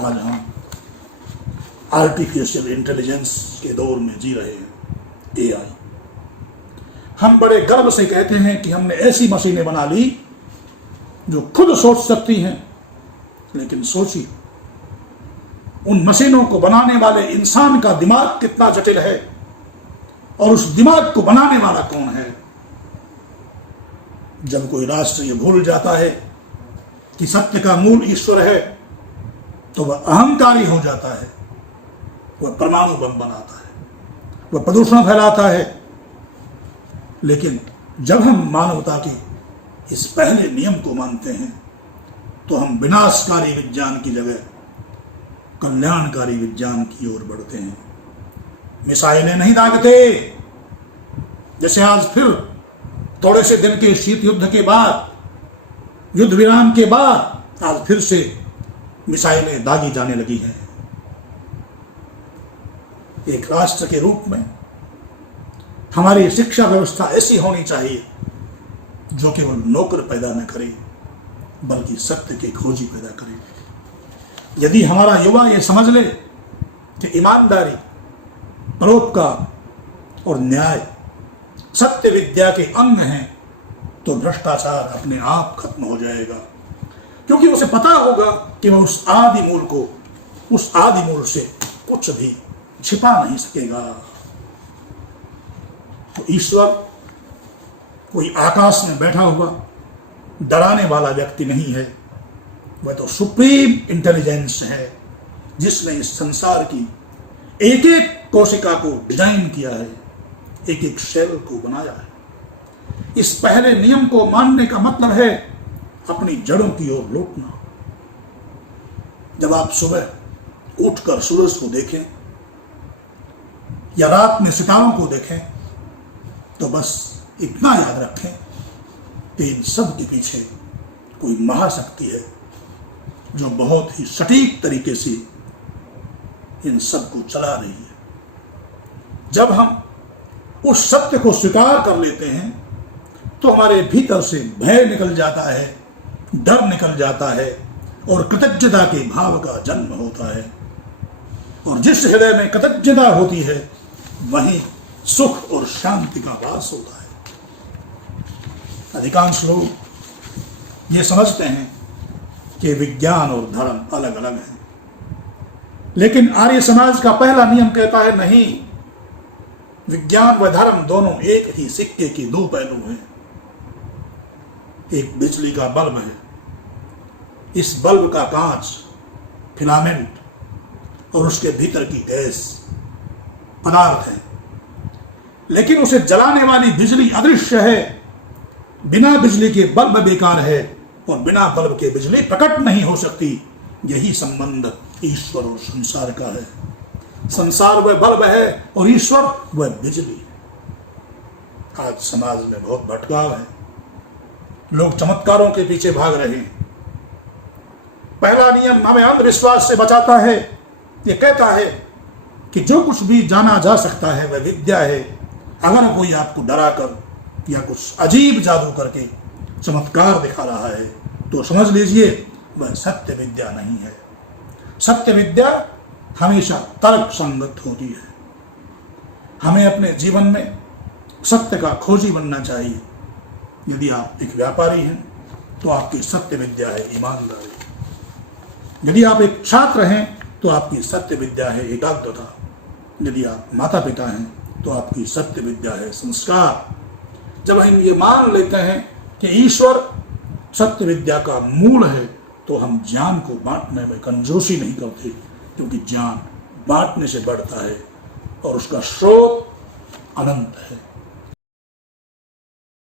आज हम artificial intelligence के दौर में जी रहे हैं, एआई। हम बड़े गर्व से कहते हैं कि हमने ऐसी मशीनें बना ली जो खुद सोच सकती हैं, लेकिन सोचिए उन मशीनों को बनाने वाले इंसान का दिमाग कितना जटिल है, और उस दिमाग को बनाने वाला कौन है। जब कोई राष्ट्र ये भूल जाता है कि सत्य का मूल ईश्वर है, तो वह अहंकारी हो जाता है, वह परमाणु बम बनाता है, वह प्रदूषण फैलाता है। लेकिन जब हम मानवता के इस पहले नियम को मानते हैं, तो हम विनाशकारी विज्ञान की जगह कल्याणकारी विज्ञान की ओर बढ़ते हैं। मिसाइलें नहीं दागते, जैसे आज फिर थोड़े से दिन के शीत युद्ध के बाद, युद्ध विराम के बाद आज फिर से मिसाइलें दागी जाने लगी हैं। एक राष्ट्र के रूप में हमारी शिक्षा व्यवस्था ऐसी होनी चाहिए जो केवल नौकर पैदा न करे, बल्कि सत्य के खोजी पैदा करे। यदि हमारा युवा ये समझ ले कि ईमानदारी, परोपकार और न्याय सत्य विद्या के अंग हैं, तो भ्रष्टाचार अपने आप खत्म हो जाएगा, क्योंकि उसे पता होगा कि वह उस आदि मूल से कुछ भी छिपा नहीं सकेगा। तो ईश्वर कोई आकाश में बैठा हुआ डराने वाला व्यक्ति नहीं है, वह तो सुप्रीम इंटेलिजेंस है, जिसने इस संसार की एक एक कोशिका को डिजाइन किया है, एक एक सेल को बनाया है। इस पहले नियम को मानने का मतलब है अपनी जड़ों की ओर लौटना। जब आप सुबह उठकर सूरज को देखें या रात में सितारों को देखें, तो बस इतना याद रखें कि इन सब के पीछे कोई महाशक्ति है जो बहुत ही सटीक तरीके से इन सब को चला रही है। जब हम उस सत्य को स्वीकार कर लेते हैं, तो हमारे भीतर से भय निकल जाता है, डर निकल जाता है, और कृतज्ञता के भाव का जन्म होता है। और जिस हृदय में कृतज्ञता होती है, वहीं सुख और शांति का वास होता है। अधिकांश लोग ये समझते हैं कि विज्ञान और धर्म अलग अलग हैं, लेकिन आर्य समाज का पहला नियम कहता है नहीं, विज्ञान व धर्म दोनों एक ही सिक्के के दो पहलू हैं। एक बिजली का बल्ब है, इस बल्ब का कांच, फिलामेंट और उसके भीतर की गैस पदार्थ है, लेकिन उसे जलाने वाली बिजली अदृश्य है। बिना बिजली के बल्ब बेकार है, और बिना बल्ब के बिजली प्रकट नहीं हो सकती। यही संबंध ईश्वर और संसार का है। संसार वह बल्ब है और ईश्वर वह बिजली। आज समाज में बहुत भटकाव है, लोग चमत्कारों के पीछे भाग रहे हैं। पहला नियम हमें अंधविश्वास से बचाता है। ये कहता है कि जो कुछ भी जाना जा सकता है वह विद्या है। अगर कोई आपको डराकर या कुछ अजीब जादू करके चमत्कार दिखा रहा है, तो समझ लीजिए वह सत्य विद्या नहीं है। सत्य विद्या हमेशा तर्क संगत होती है। हमें अपने जीवन में सत्य का खोजी बनना चाहिए। यदि आप एक व्यापारी हैं, तो आपकी सत्य विद्या है ईमानदारी। यदि आप एक छात्र हैं, तो आपकी सत्य विद्या है एकाग्रता। यदि आप माता पिता हैं, तो आपकी सत्य विद्या है संस्कार। जब हम ये मान लेते हैं कि ईश्वर सत्य विद्या का मूल है, तो हम ज्ञान को बांटने में कंजूसी नहीं करते, क्योंकि ज्ञान बांटने से बढ़ता है और उसका स्रोत अनंत है।